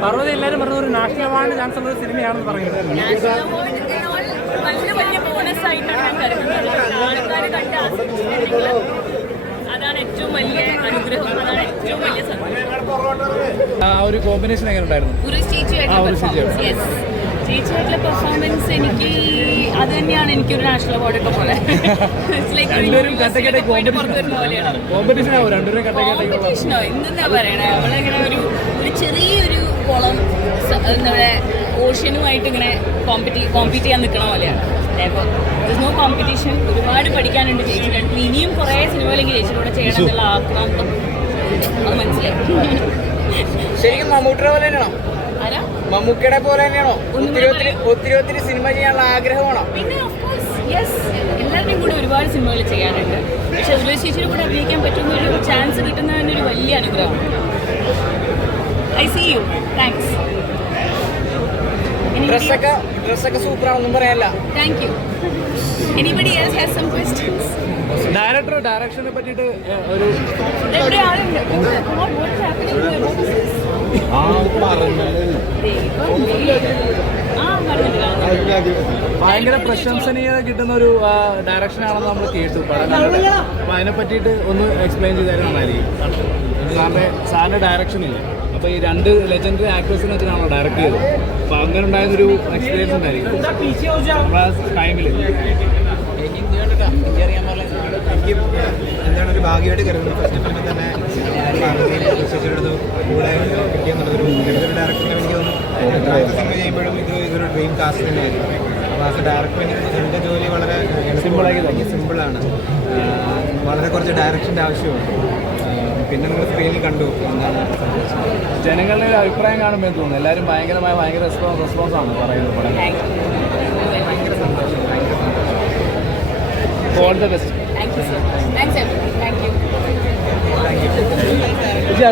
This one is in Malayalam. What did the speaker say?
പർവതം എല്ലാവരും പറഞ്ഞ ഒരു നാഷണൽ അവാർഡ് ചാൻസ് ഉള്ള സിനിമയാണെന്ന് പറയുന്നത് അതാണ് ഏറ്റവും വലിയ അനുഗ്രഹം അതാണ് ഏറ്റവും വലിയ സന്തോഷം. ആ ഒരു കോമ്പിനേഷൻ എങ്ങനെ ഉണ്ടായിരുന്നു? ഒരു ചേച്ചിയായിട്ടുള്ള പെർഫോമൻസ് എനിക്ക് അത് തന്നെയാണ് എനിക്കൊരു നാഷണൽ അവാർഡ് ഒക്കെ പോലെ. കോമ്പറ്റീഷനോ എന്തെന്നാ പറയണേ? നമ്മളിങ്ങനെ ഒരു ഒരു ചെറിയൊരു കുളം എന്താ പറയുക ഓഷ്യനുമായിട്ട് ഇങ്ങനെ കോമ്പറ്റി കോമ്പീറ്റ് ചെയ്യാൻ നിൽക്കണ പോലെയാണ്. നോ കോമ്പറ്റീഷൻ ഒരുപാട് പഠിക്കാനുണ്ട് ചേച്ചി. രണ്ട് ഇനിയും കുറേ സിനിമയിലെങ്കിൽ ചേച്ചിയുടെ ചെയ്യണം എന്നുള്ള ആഗ്രഹം അത് മനസ്സിലായി. ശരിക്കും മമ്മൂട്ടിയുടെ പോലെ തന്നെയാണോ? മമ്മൂക്കയുടെ പോലെ തന്നെയാണോ? ഒന്നും ഒത്തിരി ഒത്തിരി ഒത്തിരി ഒത്തിരി സിനിമ ചെയ്യാനുള്ള ആഗ്രഹമാണോ? പിന്നെ യെസ് എല്ലാവരുടെയും കൂടെ ഒരുപാട് സിനിമകൾ ചെയ്യാനുണ്ട്. പക്ഷെ ഉള്ള ചേച്ചിയുടെ കൂടെ അഭിനയിക്കാൻ പറ്റുന്ന ഒരു ചാൻസ് കിട്ടുന്ന തന്നെ ഒരു വലിയ അനുഗ്രഹമാണ്. ഐ സി യു താങ്ക്സ് ഡ്രസ്സൊക്കെ ഡ്രസ്സൊക്കെ സൂപ്പറാണെന്നും പറയാനല്ല thank you anybody else has some questions director ഡയറക്ഷനെ പറ്റിയിട്ട് ഒരു ഭയങ്കര പ്രശംസനീയത കിട്ടുന്ന ഒരു ഡയറക്ഷൻ ആണെന്ന് നമ്മൾ കേട്ടു. അപ്പൊ അതിനെ പറ്റിയിട്ട് ഒന്ന് എക്സ്പ്ലെയിൻ ചെയ്താൽ നന്നായിരിക്കും സാറിന്റെ സാറിന്റെ ഡയറക്ഷൻ ഇല്ല? അപ്പൊ ഈ രണ്ട് ലെജൻഡറി ആക്ടേഴ്സിനെ വെച്ചിട്ടാണോ ഡയറക്ട് ചെയ്തത്. അപ്പൊ അങ്ങനെ ഒരു എക്സ്പീരിയൻസ് ഉണ്ടായിരിക്കും ടൈമിൽ എനിക്ക് എന്താണ് ഒരു ഭാഗ്യമായിട്ട് കരുതുന്നത്? ഫസ്റ്റ് ഫിലിമിൽ തന്നെ കൂടെ കിട്ടിയെന്നുള്ളതൊരു ഒരു ഡയറക്ടറിനെ എനിക്ക് തോന്നുന്നു ആദ്യത്തെ സിനിമ ചെയ്യുമ്പോഴും ഇത് ഇതൊരു ഡ്രീം കാസ്റ്റ് തന്നെയായിരുന്നു അപ്പോൾ ആസ് എ ഡയറക്ടർ എന്റെ ജോലി വളരെ Simple-ആക്കി തോന്നി. സിമ്പിളാണ് വളരെ കുറച്ച് ഡയറക്ഷന്റെ ആവശ്യമുണ്ട്. പിന്നെ നിങ്ങൾ സ്ക്രീനിൽ കണ്ടു എന്താണ് ജനങ്ങളുടെ ഒരു അഭിപ്രായം കാണുമ്പോൾ തോന്നുന്നു. എല്ലാവരും ഭയങ്കരമായ ഭയങ്കര റെസ്പോൺസ് റെസ്പോൺസ് ആണ് പറയുന്നത് ഭയങ്കര സന്തോഷം ഭയങ്കര സന്തോഷം all the best thank you sir thanks every thank you thank you